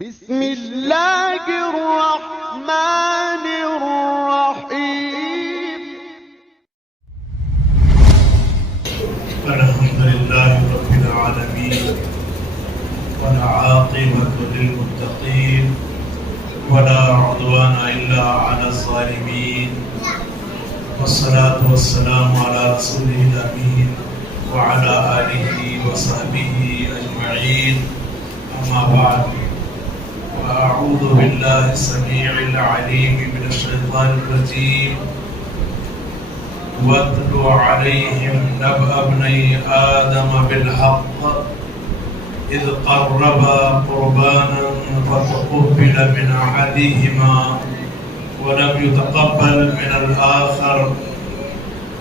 بسم الله الرحمن الرحيم. الحمد لله رب العالمين والعاقبة للمتقين ولا عدوان إلا على الظالمين والصلاة والسلام على رسوله الأمين وعلى آله وصحبه أجمعين. أما بعد، وأعوذ بالله السميع العليم من الشيطان الرجيم. واتل عليهم نبأ ابني آدم بالحق إذ قربا قربانا فتقبل من أحدهما ولم يتقبل من الآخر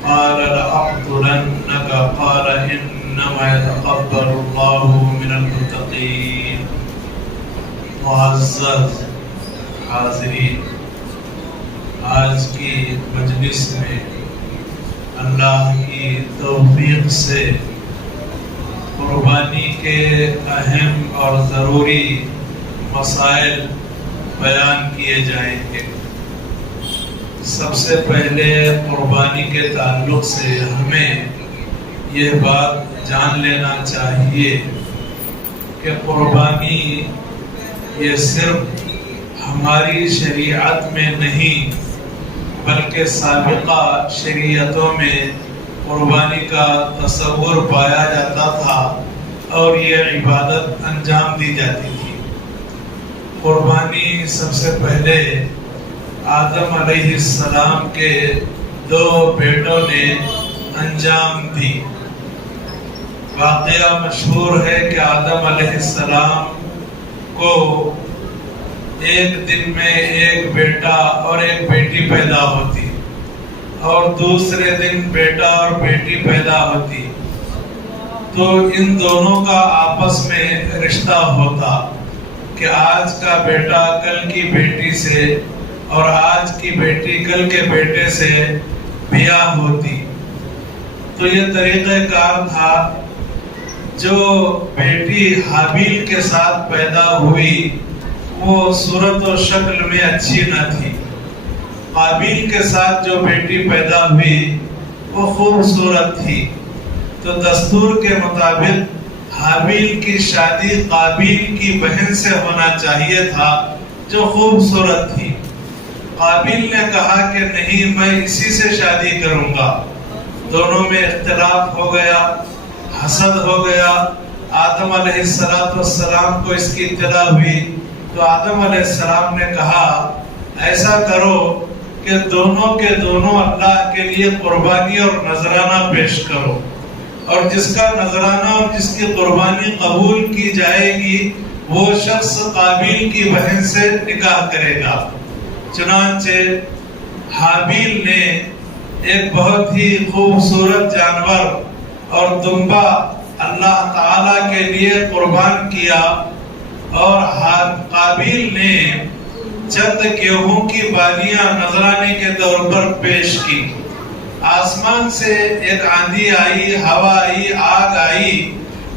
قال لأقتلنك قال إنما يتقبل الله من المتقين. معزز حاضرین، آج کی مجلس میں اللہ کی توفیق سے قربانی کے اہم اور ضروری مسائل بیان کیے جائیں گے۔ سب سے پہلے قربانی کے تعلق سے ہمیں یہ بات جان لینا چاہیے کہ قربانی یہ صرف ہماری شریعت میں نہیں بلکہ سابقہ شریعتوں میں قربانی کا تصور پایا جاتا تھا اور یہ عبادت انجام دی جاتی تھی۔ قربانی سب سے پہلے آدم علیہ السلام کے دو بیٹوں نے انجام دی۔ واقعہ مشہور ہے کہ آدم علیہ السلام کو ایک دن میں ایک بیٹا اور ایک بیٹی پیدا ہوتی اور دوسرے دن بیٹا اور بیٹی پیدا ہوتی، تو ان دونوں کا آپس میں رشتہ ہوتا کہ آج کا بیٹا کل کی بیٹی سے اور آج کی بیٹی کل کے بیٹے سے بیاہ ہوتی۔ تو یہ طریقہ کار تھا۔ جو بیٹی حابیل کے ساتھ پیدا ہوئی وہ صورت و شکل میں اچھی نہ تھی۔ قابیل کے ساتھ جو بیٹی پیدا ہوئی وہ خوبصورت تھی، تو دستور کے مطابق حابیل کی شادی قابیل کی بہن سے ہونا چاہیے تھا جو خوبصورت تھی۔ قابیل نے کہا کہ نہیں، میں اسی سے شادی کروں گا۔ دونوں میں اختلاف ہو گیا، حسد ہو گیا۔ آدم علیہ السلام کو اس کی اطلاع ہوئی تو آدم علیہ السلام نے کہا ایسا کرو کہ دونوں کے دونوں اللہ کے لیے قربانی اور نذرانہ پیش کرو، اور جس کا نذرانہ اور جس کی قربانی قبول کی جائے گی وہ شخص قابیل کی بہن سے نکاح کرے گا۔ چنانچہ حابیل نے ایک بہت ہی خوبصورت جانور اور دمبا اللہ تعالی کے لیے قربان کیا، اور قابیل نے چند گیہوں کی بالیاں نذرانے کے طور پر پیش کی۔ آسمان سے ایک آندھی آئی، ہوا آئی، آگ آئی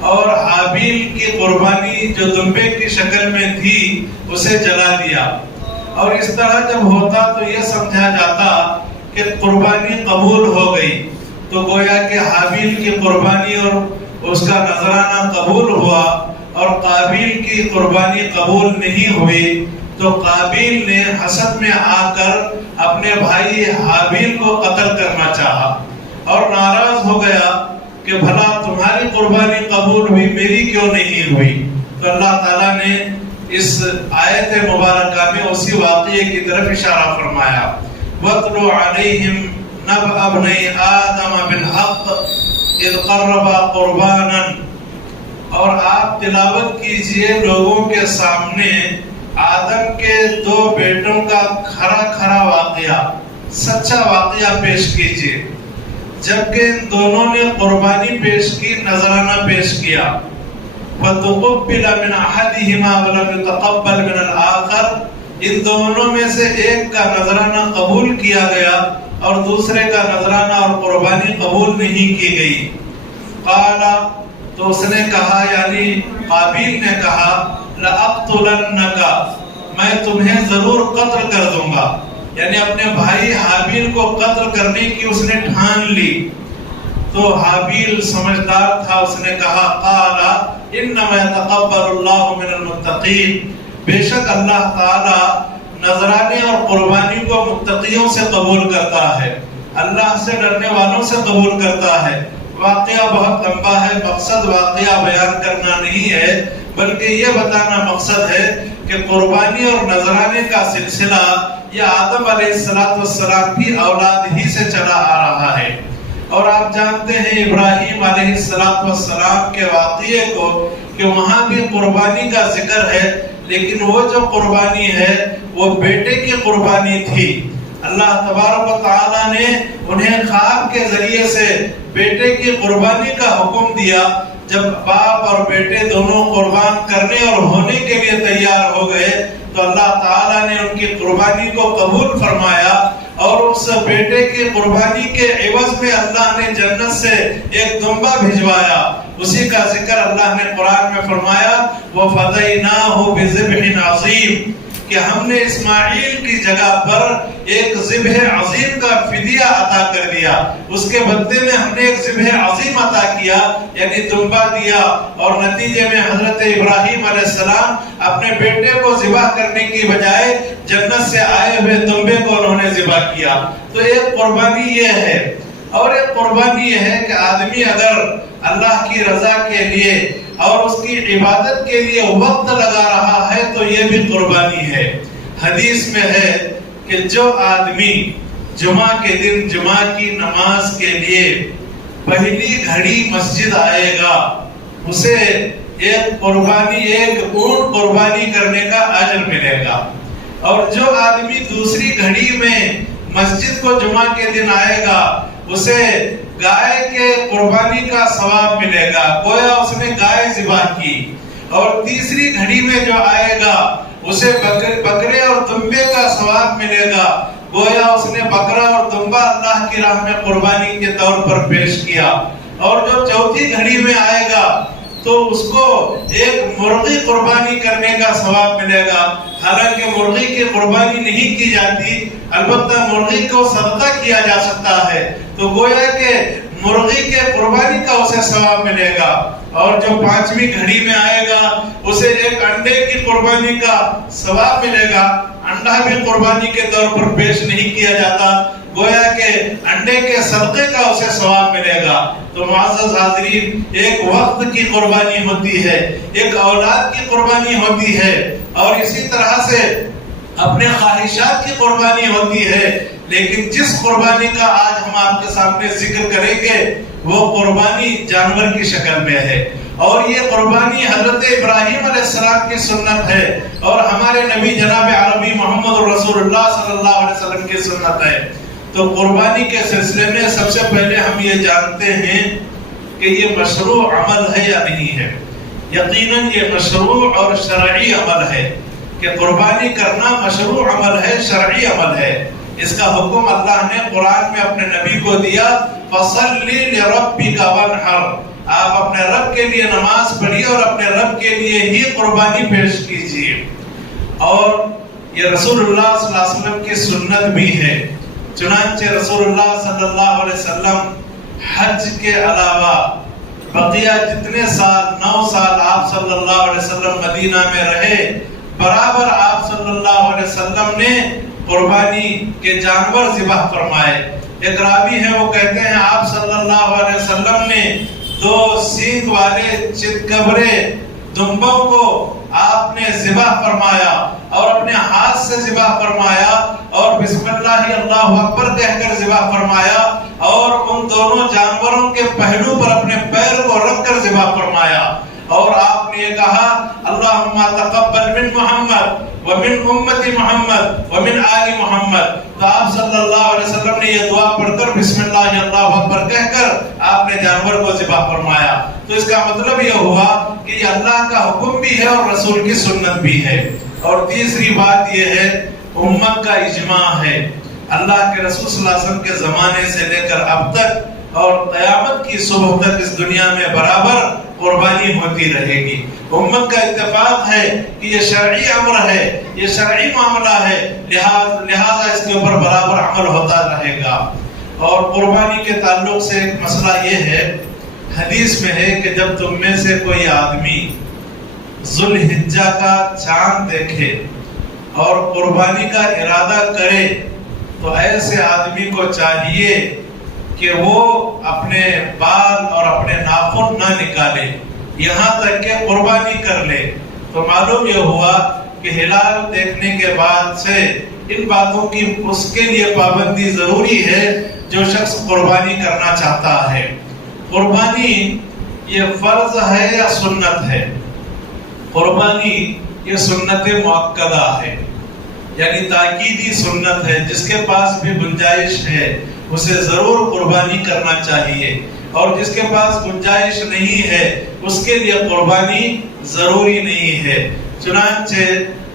اور حابیل کی قربانی جو دمبے کی شکل میں تھی اسے جلا دیا۔ اور اس طرح جب ہوتا تو یہ سمجھا جاتا کہ قربانی قبول ہو گئی، تو گویا کہ حابیل کی قربانی اور اس کا نذرانہ قبول ہوا اور قابیل کی قربانی قبول نہیں ہوئی۔ تو قابیل نے حسد میں آ کر اپنے بھائی حابیل کو قتل کرنا چاہا اور ناراض ہو گیا کہ بھلا تمہاری قربانی قبول ہوئی، میری کیوں نہیں ہوئی؟ تو اللہ تعالیٰ نے اس آیت مبارکہ میں اسی واقعے کی طرف اشارہ فرمایا۔ وَاتْلُ عَلَيْهِمْ نَبْأَ ابْنَيْ آدَمَ بِالْحَقِّ اِذْ قَرَّبَا قُرْبَانًا، اور آپ تلاوت کیجئے لوگوں کے سامنے آدم کے دو بیٹوں کا کھرا واقعہ، سچا واقعہ پیش کیجئے، جبکہ ان دونوں نے قربانی پیش کی، نذرانہ پیش کیا۔ فَتُقُبِّلَ مِنْ أَحَدِهِمَا وَلَمْ يُتَقَبَّلْ مِنَ الْآخَرِ، ان دونوں میں سے ایک کا نذرانہ قبول کیا گیا اور دوسرے کا نذرانہ اور قربانی قبول نہیں کی گئی۔ قَالَ، تو اس نے کہا، یعنی قابیل نے کہا، لَأَقْتُلَنَّكَ، میں تمہیں ضرور قتل کر دوں گا. یعنی اپنے بھائی حابیل کو قتل کرنے کی اس نے ٹھان لی. تو حابیل سمجھدار تھا، اس نے کہا قَالَ إِنَّمَا يَتَقَبَّلُ اللَّهُ مِنَ الْمُتَّقِينَ، بے شک اللہ تعالی نذرانے اور قربانی کو متقیوں سے قبول کرتا ہے، اللہ سے ڈرنے والوں سے قبول کرتا ہے. واقعہ بہت لمبا ہے، مقصد واقعہ بیان کرنا نہیں ہے بلکہ یہ بتانا مقصد ہے کہ قربانی اور نذرانے کا سلسلہ یہ آدم علیہ السلام کی اولاد ہی سے چلا آ رہا ہے. اور آپ جانتے ہیں ابراہیم علیہ السلام کے واقعے کو کہ وہاں بھی قربانی کا ذکر ہے، لیکن وہ جو قربانی ہے وہ بیٹے کی قربانی تھی. اللہ تبارک و تعالیٰ نے انہیں خواب کے ذریعے سے بیٹے کی قربانی کا حکم دیا. جب باپ اور بیٹے دونوں قربان کرنے اور ہونے کے لیے تیار ہو گئے تو اللہ تعالیٰ نے ان کی قربانی کو قبول فرمایا، اور اس بیٹے کی قربانی کے عوض میں اللہ نے جنت سے ایک دمبا بھجوایا. اسی کا ذکر اللہ نے قرآن میں فرمایا وَفَدَيْنَاهُ بِذِبْحٍ عَظِيمٍ، کہ ہم نے اسماعیل کی جگہ پر ایک ذبح عظیم کا فدیہ عطا کر دیا. اس کے بدلے میں ہم نے ایک ذبح عظیم عطا کیا، یعنی دمبا دیا، اور نتیجے میں حضرت ابراہیم علیہ السلام اپنے بیٹے کو ذبح کرنے کی بجائے جنت سے آئے ہوئے دمبے کو انہوں نے ذبح کیا. تو ایک قربانی یہ ہے، اور ایک قربانی یہ ہے کہ آدمی اگر اللہ کی رضا کے لیے اور اس کی عبادت کے لیے وقت لگا رہا ہے تو یہ بھی قربانی ہے. حدیث میں ہے کہ جو آدمی جمعہ کے دن جمعہ کی نماز کے لیے پہلی گھڑی مسجد آئے گا اسے ایک قربانی، ایک اونٹ قربانی کرنے کا اجر ملے گا. اور جو آدمی دوسری گھڑی میں مسجد کو جمعہ کے دن آئے گا اسے گائے کے قربانی کا ثواب ملے گا، گویا اس نے گائے ذبح کی. اور تیسری گھڑی میں جو آئے گا اسے بکرے اور دمبے کا ثواب ملے گا، گویا اس نے بکرا اور دمبا اللہ کی راہ میں قربانی کے طور پر پیش کیا. اور جو چوتھی گھڑی میں آئے گا تو اس کو ایک مرغی قربانی کرنے کا ثواب ملے گا. حالانکہ مرغی کی قربانی نہیں کی جاتی، البتہ مرغی کو صدقہ کیا جا سکتا ہے، تو گویا کہ مرغی کے قربانی کا اسے ثواب ملے گا. اور جو پانچویں گھڑی میں آئے گا اسے ایک انڈے کی قربانی کا ثواب ملے گا. انڈا بھی قربانی کے طور پر پیش نہیں کیا جاتا، گویا کہ انڈے کے صدقے کا اسے ثواب ملے گا. تو معزز حاضرین، ایک وقت کی قربانی ہوتی ہے، ایک اولاد کی قربانی ہوتی ہے، اور اسی طرح سے اپنے خواہشات کی قربانی ہوتی ہے. لیکن جس قربانی کا آج ہم آپ کے سامنے ذکر کریں گے وہ قربانی جانور کی شکل میں ہے. اور یہ قربانی حضرت ابراہیم علیہ السلام کی سنت ہے، اور ہمارے نبی جناب عربی محمد رسول اللہ صلی اللہ علیہ وسلم کی سنت ہے. تو قربانی کے سلسلے میں سب سے پہلے ہم یہ جانتے ہیں کہ یہ مشروع عمل ہے یا نہیں ہے. یقیناً یہ مشروع اور شرعی عمل ہے کہ قربانی کرنا مشروع عمل ہے، شرعی عمل ہے. اس کا حکم اللہ نے قرآن میں اپنے نبی کو دیا فَصَلِّ لِرَبِّكَ وَانْحَرْ، آپ اپنے رب کے لیے نماز پڑھیے اور اپنے رب کے لیے ہی قربانی پیش کیجیے. اور یہ رسول اللہ صلی اللہ علیہ وسلم کی سنت بھی ہے. چنانچہ رسول اللہ صلی اللہ علیہ وسلم حج کے علاوہ بقیہ جتنے سال 9 سال آپ صلی اللہ علیہ وسلم مدینہ میں رہے، برابر آپ صلی اللہ علیہ وسلم نے قربانی کے جانور ذبح فرمائے. ایک راوی ہیں وہ کہتے ہیں آپ صلی اللہ علیہ وسلم نے 2 سینگ والے چتکبرے دمبوں کو آپ نے ذبح فرمایا اور اپنے ہاتھ سے ذبح فرمایا اور بسم اللہ اللہ اکبر کہہ کر ذبح فرمایا اور ان دونوں جانوروں کے پہلو پر اپنے پیر کو رکھ کر ذبح فرمایا. اور آپ نے یہ کہا اللہم تقبل من محمد ومن امت محمد ومن آل محمد. تو آپ صلی اللہ علیہ وسلم نے یہ دعا پڑھ کر بسم اللہ اللہ اکبر کہہ کر آپ نے جانور کو ذبح فرمایا. تو اس کا مطلب یہ ہوا کہ یہ اللہ کا حکم بھی ہے اور رسول کی سنت بھی ہے. اور تیسری بات یہ ہے امت کا اجماع ہے. اللہ کے رسول صلی اللہ علیہ وسلم کے زمانے سے لے کر اب تک اور قیامت کی صبح تک اس دنیا میں برابر قربانی ہوتی رہے گی۔ امت کا اتفاق ہے کہ یہ شرعی امر ہے، یہ شرعی معاملہ ہے، لہذا اس کے اوپر برابر عمل ہوتا رہے گا۔ اور قربانی کے تعلق سے ایک مسئلہ یہ ہے، حدیث میں ہے کہ جب تم میں سے کوئی آدمی ذوالحجہ کا چاند دیکھے اور قربانی کا ارادہ کرے تو ایسے آدمی کو چاہیے کہ وہ اپنے بال اور اپنے ناخن نہ نکالے یہاں تک کہ قربانی کر لے۔ تو معلوم یہ ہوا کہ ہلال دیکھنے کے بعد سے ان باتوں کی اس کے لیے پابندی ضروری ہے جو شخص قربانی کرنا چاہتا ہے۔ قربانی یہ فرض ہے یا سنت ہے؟ قربانی یہ سنت مؤکدہ ہے، یعنی تاکیدی سنت ہے، جس کے پاس بھی گنجائش ہے اسے ضرور قربانی کرنا چاہیے، اور جس کے پاس گنجائش نہیں ہے اس کے لیے قربانی ضروری نہیں ہے۔ چنانچہ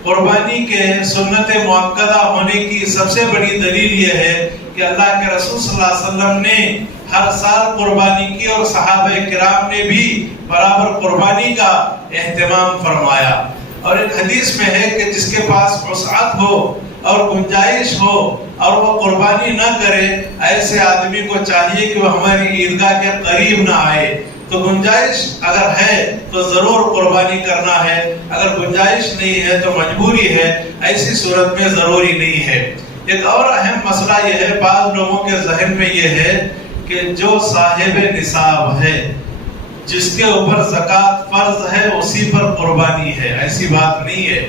قربانی کے سنت مؤکدہ ہونے کی سب سے بڑی دلیل یہ ہے کہ اللہ کے رسول صلی اللہ علیہ وسلم نے ہر سال قربانی کی اور صحابہ کرام نے بھی برابر قربانی کا اہتمام فرمایا۔ اور ایک حدیث میں ہے کہ جس کے پاس وسعت ہو اور گنجائش ہو اور وہ قربانی نہ کرے، ایسے آدمی کو چاہیے کہ وہ ہماری عیدگاہ کے قریب نہ آئے۔ تو گنجائش اگر ہے تو ضرور قربانی کرنا ہے، اگر گنجائش نہیں ہے تو مجبوری ہے، ایسی صورت میں ضروری نہیں ہے۔ ایک اور اہم مسئلہ یہ ہے، بعض لوگوں کے ذہن میں یہ ہے کہ جو صاحب نصاب ہے، جس کے اوپر زکوٰۃ فرض ہے، اسی پر قربانی ہے۔ ایسی بات نہیں ہے۔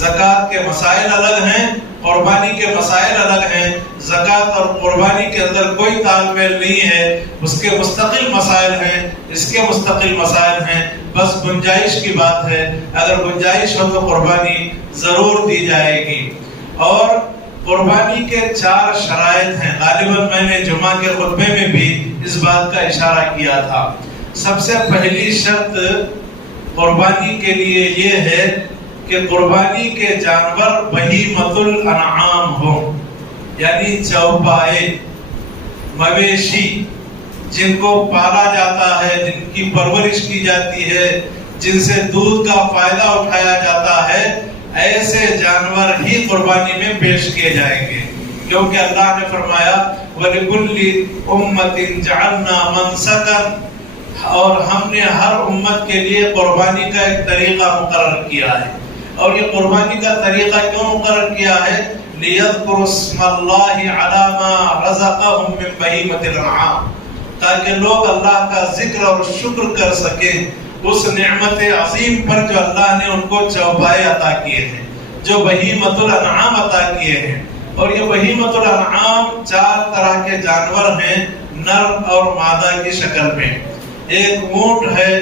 زکوٰۃ کے مسائل الگ ہیں، قربانی کے مسائل الگ ہیں۔ زکوٰۃ اور قربانی کے اندر کوئی تال میل نہیں ہے، اس کے مستقل مسائل ہیں، اس کے مستقل مسائل ہیں، بس گنجائش کی بات ہے۔ اگر گنجائش ہو تو قربانی ضرور دی جائے گی۔ اور قربانی کے 4 شرائط ہیں، غالباً میں نے جمعہ کے خطبے میں بھی اس بات کا اشارہ کیا تھا۔ سب سے پہلی شرط قربانی کے لیے یہ ہے کہ قربانی کے جانور بہیمۃ الانعام ہوں، یعنی چوپائے، مویشی، جن کو پالا جاتا ہے، جن کی پرورش کی جاتی ہے، جن سے دودھ کا فائدہ اٹھایا جاتا ہے، ایسے جانور ہی قربانی میں پیش کیے جائیں گے، کیونکہ اللہ نے فرمایا وَلِكُلِّ أُمَّةٍ جَعَلْنَا مَنْسَكًا، اور ہم نے ہر امت کے لیے قربانی کا ایک طریقہ مقرر کیا ہے۔ اور یہ قربانی کا طریقہ کیوں مقرر کیا ہے؟ لِيَذْكُرُوا اسْمَ اللَّهِ عَلَى مَا رَزَقَهُم مِّن بَهِيمَةِ الْأَنْعَامِ، تاکہ لوگ اللہ کا ذکر اور شکر کر سکیں اس نعمت عظیم پر جو اللہ نے ان کو چوپائے عطا کیے ہیں، جو بہیمۃ الانعام عطا کیے ہیں۔ اور یہ بہیمۃ الانعام 4 طرح کے جانور ہیں، نر اور مادہ کی شکل میں۔ ایک اونٹ ہے،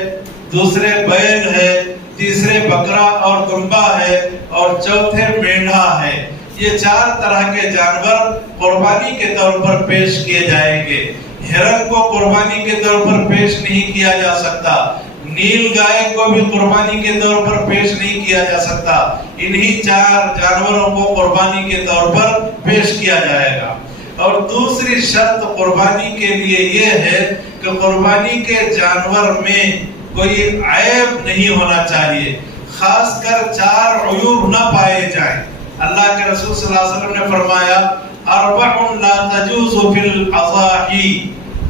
دوسرے بیل ہے، تیسرے بکرا اور دمبا ہے، اور چوتھے مینڈھا ہے۔ یہ 4 طرح کے جانور قربانی کے طور پر پیش کیے جائیں گے۔ ہرن کو قربانی کے طور پر پیش نہیں کیا جا سکتا، نیل گائے کو بھی قربانی کے طور پر پیش نہیں کیا جا سکتا۔ انہی 4 جانوروں کو قربانی کے طور پر پیش کیا جائے گا۔ اور دوسری شرط قربانی کے لیے یہ ہے کہ قربانی کے جانور میں کوئی عیب نہیں ہونا چاہیے، خاص کر 4 عیوب نہ پائے جائیں۔ اللہ کے رسول صلی اللہ علیہ وسلم نے فرمایا 4 لا تجوز فی الاضاحی،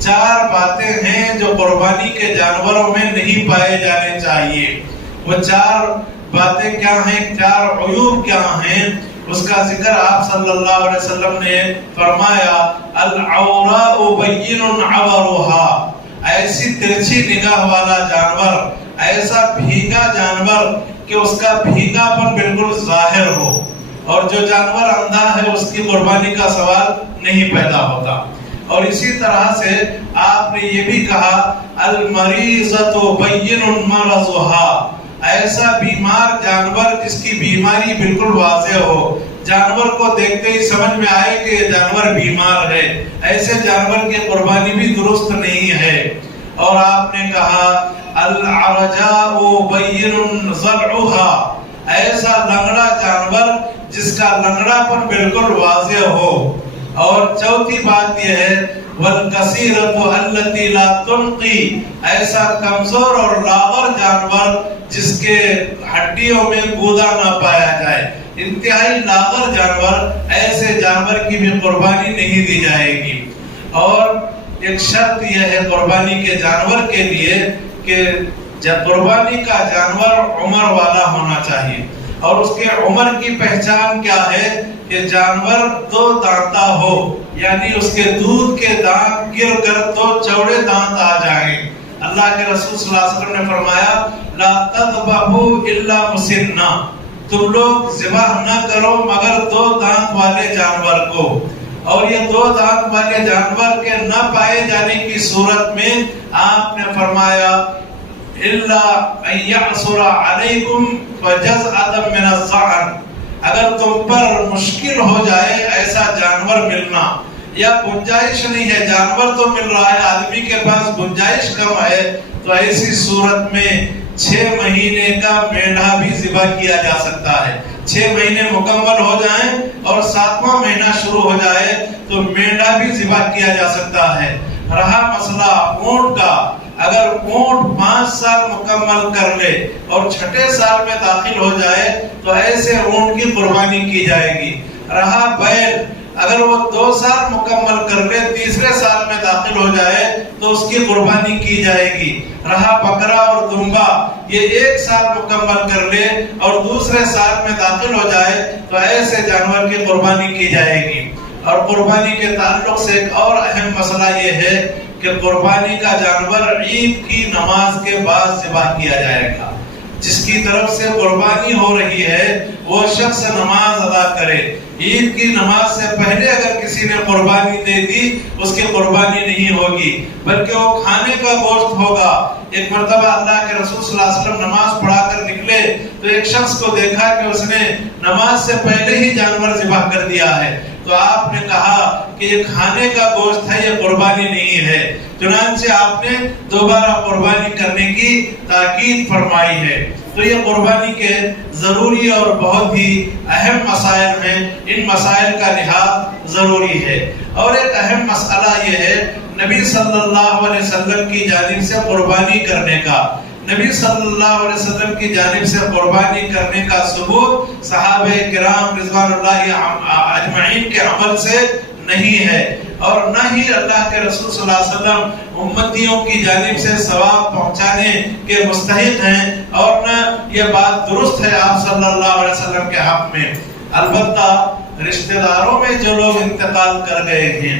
4 باتیں ہیں جو قربانی کے جانوروں میں نہیں پائے جانے چاہیے۔ وہ 4 باتیں کیا ہیں، 4 عیوب کیا ہیں، اس کا ذکر آپ صلی اللہ علیہ وسلم نے فرمایا العوراء بین عورها، ایسی ترچھی نگاہ والا جانور، ایسا بھیگا جانور کہ اس کا بھیگا پن بالکل ظاہر ہو، اور جو جانور اندھا ہے اس کی قربانی کا سوال نہیں پیدا ہوتا۔ اور اسی طرح سے آپ نے یہ بھی کہا المریضۃ بین مرضها، ایسا بیمار جانور جس کی بیماری بالکل واضح ہو، جانور کو دیکھتے ہی سمجھ میں آئے کہ یہ جانور بیمار ہے، ایسے جانور کی قربانی بھی درست نہیں ہے۔ اور آپ نے کہا العرجاء بین ضلعها، ایسا لنگڑا جانور جس کا لنگڑا پن بالکل واضح ہو۔ اور چوتھی بات یہ ہے والکثیرۃ التی لا تنقی، ایسا کمزور اور لاغر جانور جس کے ہڈیوں میں گودا نہ پایا جائے، انتہائی لاغر جانور، ایسے جانور کی بھی قربانی نہیں دی جائے گی۔ اور ایک شرط یہ ہے قربانی کے جانور کے لیے کہ جب قربانی کا جانور عمر والا ہونا چاہیے، اور اس کے عمر کی پہچان کیا ہے کہ جانور 2 دانتا ہو، یعنی اس کے دودھ کے دانت گر کر 2 چوڑے دانت آ جائیں۔ اللہ کے رسول صلی اللہ علیہ وسلم نے فرمایا لا تذبحوا الا مسنہ، تم لوگ ذبح نہ کرو مگر 2 دانت والے جانور کو، اور یہ 2 دانت والے جانور کے نہ پائے جانے کی صورت میں آپ نے فرمایا الا ان يعثر عليكم فجزعة من الظعن، اگر تم پر مشکل ہو جائے ایسا جانور ملنا، یا گنجائش نہیں ہے، جانور تو مل رہا ہے، آدمی کے پاس گنجائش کم ہے، تو ایسی صورت میں 6 مہینے کا مینڈھا بھی ذبح کیا جا سکتا ہے۔ 6 مہینے مکمل ہو جائیں اور 7واں مہینہ شروع ہو جائے تو مینڈھا بھی ذبح کیا جا سکتا ہے۔ رہا مسئلہ اونٹ کا، اگر اونٹ 5 سال مکمل کر لے اور 6 سال میں داخل ہو جائے تو ایسے اونٹ کی قربانی کی جائے گی۔ رہا بیل، اگر وہ 2 سال مکمل کر لے 3 سال میں داخل ہو جائے تو اس کی قربانی کی جائے گی۔ رہا بکرا اور دمبا، یہ 1 سال مکمل کر لے اور 2 سال میں داخل ہو جائے تو ایسے جانور کی قربانی کی جائے گی۔ اور قربانی کے تعلق سے ایک اور اہم مسئلہ یہ ہے کہ قربانی کا جانور عید کی نماز کے بعد ذبح کیا جائے گا۔ جس کی طرف سے قربانی ہو رہی ہے وہ شخص نماز ادا کرے۔ عید کی نماز سے پہلے اگر کسی نے قربانی دے دی اس کی قربانی نہیں ہوگی، بلکہ وہ کھانے کا گوشت ہوگا۔ ایک مرتبہ اللہ کے رسول صلی اللہ علیہ وسلم نماز پڑھا کر نکلے تو ایک شخص کو دیکھا کہ اس نے نماز سے پہلے ہی جانور ذبح کر دیا ہے، تو آپ نے کہا کہ یہ کھانے کا گوشت ہے، یہ قربانی نہیں ہے۔ چنانچہ آپ نے دوبارہ قربانی کرنے کی تاکید فرمائی ہے۔ تو یہ قربانی کے ضروری اور بہت ہی اہم مسائل ہیں، ان مسائل کا لحاظ ضروری ہے۔ اور ایک اہم مسئلہ یہ ہے نبی صلی اللہ علیہ وسلم کی جانب سے قربانی کرنے کا۔ نبی صلی اللہ علیہ وسلم کی جانب سے قربانی کرنے کا ثبوت صحابہ کرام رضوان اللہ اجمعین کے عمل سے نہیں ہے، اور نہ ہی اللہ کے رسول صلی اللہ علیہ وسلم امتیوں کی جانب سے ثواب پہنچانے کے مستحق ہیں، اور نہ یہ بات درست ہے آپ صلی اللہ علیہ وسلم کے حق میں۔ البتہ رشتہ داروں میں جو لوگ انتقال کر گئے ہیں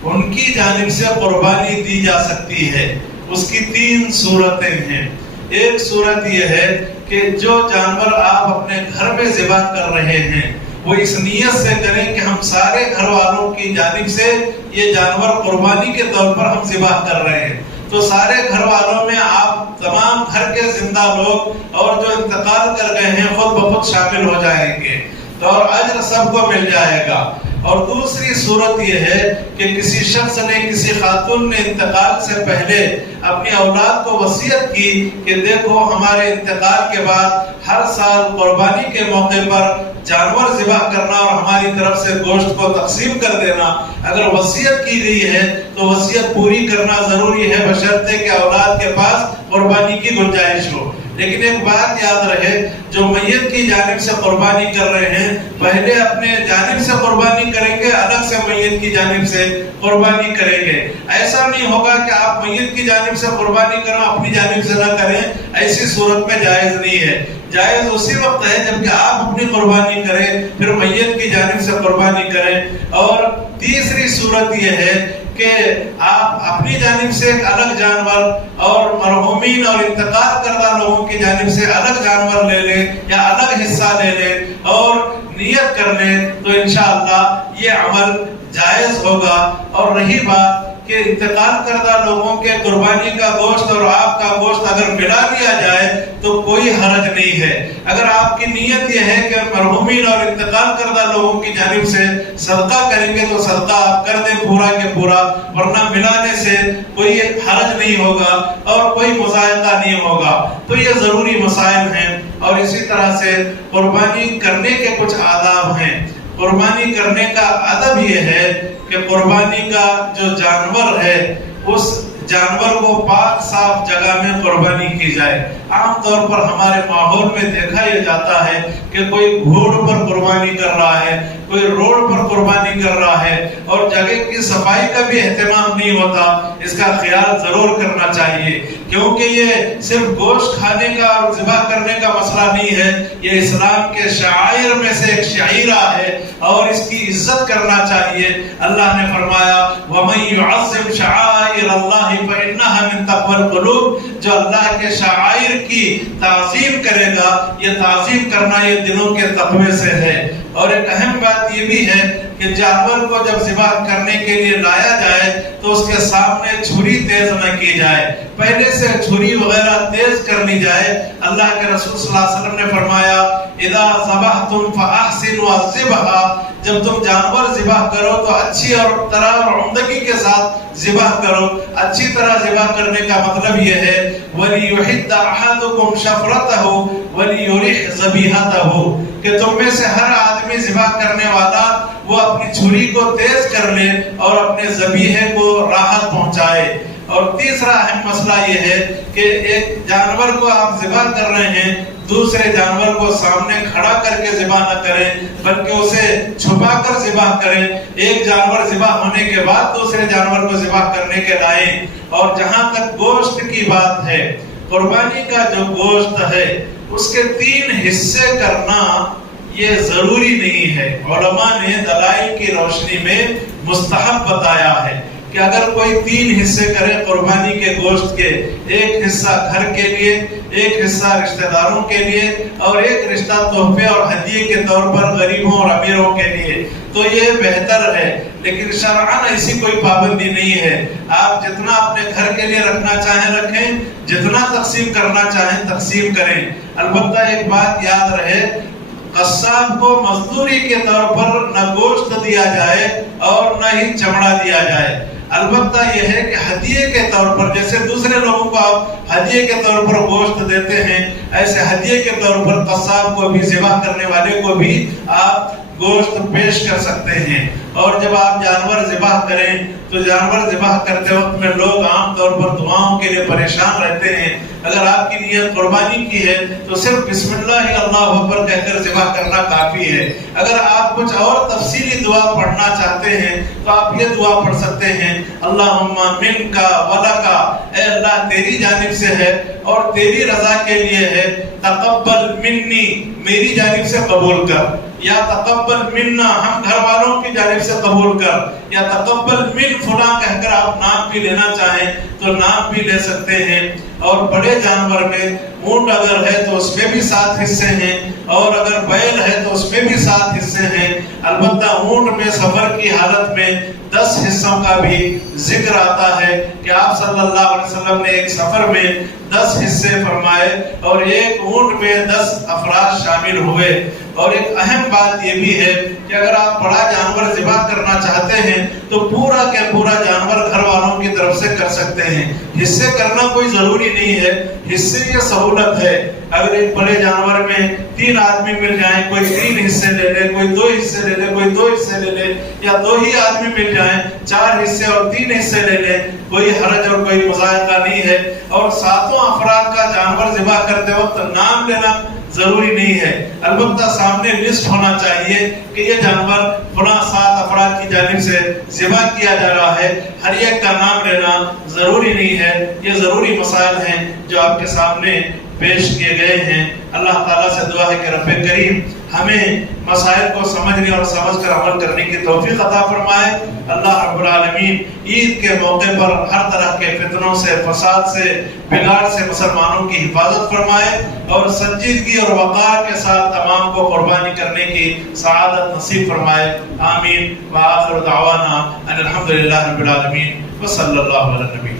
ان کی جانب سے قربانی دی جا سکتی ہے۔ اس کی 3 صورتیں ہیں۔ ایک صورت یہ ہے کہ جو جانور آپ اپنے گھر میں ذبح کر رہے ہیں وہ اس نیت سے کریں کہ ہم سارے گھر والوں کی جانب سے یہ جانور قربانی کے طور پر ہم ذبح کر رہے ہیں، تو سارے گھر والوں میں آپ تمام گھر کے زندہ لوگ اور جو انتقال کر گئے ہیں خود بخود شامل ہو جائیں گے، تو اور اجر سب کو مل جائے گا۔ اور دوسری صورت یہ ہے کہ کسی شخص نے، کسی خاتون نے انتقال سے پہلے اپنی اولاد کو وصیت کی کہ دیکھو ہمارے انتقال کے بعد ہر سال قربانی کے موقع پر جانور ذبح کرنا اور ہماری طرف سے گوشت کو تقسیم کر دینا۔ اگر وصیت کی گئی ہے تو وصیت پوری کرنا ضروری ہے، بشرطے کہ اولاد کے پاس قربانی کی گنجائش ہو۔ لیکن ایک بات یاد رہے، جو میت کی جانب سے قربانی کر رہے ہیں پہلے اپنے جانب سے قربانی کریں گے، الگ سے میت کی جانب سے قربانی کریں گے۔ ایسا نہیں ہوگا کہ آپ میت کی جانب سے قربانی کرو اپنی جانب سے نہ کریں، ایسی صورت میں جائز نہیں ہے۔ جائز اسی وقت ہے جبکہ آپ اپنی قربانی کریں پھر میت کی جانب سے قربانی کریں۔ اور تیسری صورت یہ ہے کہ آپ اپنی جانب سے ایک الگ جانور اور مرحومین اور انتقال کردہ لوگوں کی جانب سے الگ جانور لے لیں یا الگ حصہ لے لیں اور نیت کر لیں، تو انشاءاللہ یہ عمل جائز ہوگا۔ اور رہی بات کہ انتقال کردہ لوگوں کے قربانی کا گوشت اور آپ کا گوشت اگر ملا دیا جائے تو کوئی حرج نہیں ہے۔ اگر آپ کی نیت یہ ہے کہ مرحومین اور انتقال کردہ لوگوں کی جانب سے صدقہ کریں گے تو صدقہ آپ کر دیں پورا کے پورا، ورنہ ملانے سے کوئی حرج نہیں ہوگا اور کوئی مضائقہ نہیں ہوگا۔ تو یہ ضروری مسائل ہیں۔ اور اسی طرح سے قربانی کرنے کے کچھ آداب ہیں۔ قربانی کرنے کا ادب یہ ہے کہ قربانی کا جو جانور ہے اس جانور کو پاک صاف جگہ میں قربانی کی جائے۔ عام طور پر ہمارے ماحول میں دیکھا یہ جاتا ہے کہ کوئی گھوڑ پر قربانی کر رہا ہے، کوئی روڈ پر قربانی کر رہا ہے، اور جگہ کی صفائی کا بھی اہتمام نہیں ہوتا۔ اس کا خیال ضرور کرنا چاہیے، کیونکہ یہ صرف گوشت کھانے کا اور ذبح کرنے کا مسئلہ نہیں ہے، یہ اسلام کے شعائر میں سے ایک شعیرہ ہے اور اس کی عزت کرنا چاہیے۔ اللہ نے فرمایا وَمَن يُعَظِّمْ شَعَائِرَ اللَّهِ فَإِنَّهَا مِن تَقْوَى الْقُلُوبِ، جو اللہ کے شعائر کی تعظیم کرے گا، یہ تعظیم کرنا یہ دلوں کے تقوی سے ہے۔ اور ایک اہم بات یہ بھی ہے کہ جانور کو جب ذبح کرنے کے لیے لایا جائے تو اس کے سامنے چھری تیز نہ کی جائے، پہلے سے چھری وغیرہ تیز کر لی جائے۔ اللہ کے رسول صلی اللہ علیہ وسلم نے فرمایا اذا ذبحتم فاحسنوا الذبح، جب تم جانور ذبح کرو تو اچھی اور طرح اور عمدگی کے ساتھ ذبح کرو۔ اچھی طرح ذبح کرنے کا مطلب یہ ہے وَلِيُحِدَّ أَحَدُكُمْ شَفْرَتَهُ وَلِيُرِحْ ذَبِيحَتَهُ، کہ تم میں سے ہر آدمی ذبح کرنے والا وہ اپنی چھری کو تیز کر لے اور اپنے ذبیحے کو راحت پہنچائے۔ اور تیسرا اہم مسئلہ یہ ہے کہ ایک جانور کو آپ ذبح کر رہے ہیں، دوسرے جانور کو سامنے کھڑا کر کے ذبح نہ کریں بلکہ اسے چھپا کر ذبح کریں۔ ایک جانور ذبح ہونے کے بعد دوسرے جانور کو ذبح کرنے کے لائیں۔ اور جہاں تک گوشت کی بات ہے، قربانی کا جو گوشت ہے اس کے 3 حصے کرنا یہ ضروری نہیں ہے۔ علماء نے دلائل کی روشنی میں مستحب بتایا ہے کہ اگر کوئی 3 حصے کرے قربانی کے گوشت کے، ایک حصہ گھر کے لیے، ایک حصہ رشتہ داروں کے لیے، اور ایک رشتہ تحفے اور ہدیے کے طور پر غریبوں اور امیروں کے لیے، تو یہ بہتر ہے۔ لیکن شرعاً ایسی کوئی پابندی نہیں ہے، آپ جتنا اپنے گھر کے لیے رکھنا چاہیں رکھیں، جتنا تقسیم کرنا چاہیں تقسیم کریں۔ البتہ ایک بات یاد رہے، قصاب کو مزدوری کے طور پر نہ گوشت دیا جائے اور نہ ہی چمڑا دیا جائے۔ البتہ یہ ہے کہ ہدیے کے طور پر، جیسے دوسرے لوگوں کو آپ ہدیے کے طور پر گوشت دیتے ہیں، ایسے ہدیے کے طور پر قصاب کو بھی، ذبح کرنے والے کو بھی آپ گوشت پیش کر سکتے ہیں۔ اور جب آپ جانور ذبح کریں تو جانور ذبح کرتے وقت میں لوگ عام طور پر دعاؤں کے لیے پریشان رہتے ہیں۔ اگر آپ کی نیت قربانی کی ہے تو صرف بسم اللہ اللہ اکبر کہہ کر ذبح کرنا کافی ہے۔ اگر آپ کچھ اور تفصیلی دعا پڑھنا چاہتے ہیں تو آپ یہ دعا پڑھ سکتے ہیں اللہم منک ولک، اے اللہ تیری جانب سے ہے اور تیری رضا کے لیے ہے، تقبل منی، میری جانب سے قبول کر، یا تقبل منا، ہم گھر والوں کی جانب سے قبول کر، یا تقبل من فلاں کہہ کر آپ نام بھی لینا چاہیں تو نام بھی لے سکتے ہیں۔ اور بڑے جانور میں اونٹ اگر ہے تو اس میں بھی 7 حصے ہیں، اور اگر بیل ہے تو اس میں بھی 7 حصے ہیں۔ البتہ اونٹ میں سفر کی حالت میں 10 حصوں کا بھی ذکر آتا ہے کہ آپ صلی اللہ علیہ وسلم نے ایک سفر میں 10 حصے فرمائے اور ایک اونٹ میں 10 افراد شامل ہوئے۔ اور ایک اہم بات یہ بھی ہے کہ اگر آپ بڑا جانور ذبح کرنا چاہتے ہیں تو پورا کے پورا جانور گھر والوں کی طرف سے کر سکتے ہیں، حصے کرنا کوئی ضروری نہیں ہے۔ حصے یہ سہولت ہے، اگر ایک بڑے جانور میں 3 آدمی مل جائیں، کوئی 3 حصے لے لے، کوئی 2 حصے لے لے، کوئی 2 حصے لے لے، یا 2 ہی آدمی مل جائیں 4 حصے اور 3 حصے لے لیں، کوئی حرج اور کوئی مضائقہ نہیں ہے۔ اور 7 افراد کا جانور ذبح کرتے وقت نام لینا ضروری نہیں ہے، البتہ سامنے لسٹ ہونا چاہیے کہ یہ جانور فلاں 7 افراد کی جانب سے ذبح کیا جا رہا ہے۔ ہر ایک کا نام لینا ضروری نہیں ہے۔ یہ ضروری مسائل ہیں جو آپ کے سامنے پیش کیے گئے ہیں۔ اللہ تعالیٰ سے دعا ہے کہ رب کریم ہمیں مسائل کو سمجھنے اور سمجھ کر عمل کرنے کی توفیق عطا فرمائے۔ اللہ رب العالمین عید کے موقع پر ہر طرح کے فتنوں سے، فساد سے، بگاڑ سے مسلمانوں کی حفاظت فرمائے اور سنجیدگی اور وقار کے ساتھ تمام کو قربانی کرنے کی سعادت نصیب فرمائے۔ آمین۔ وآخر دعوانا ان الحمدللہ رب العالمین وصلی اللہ علی نبی۔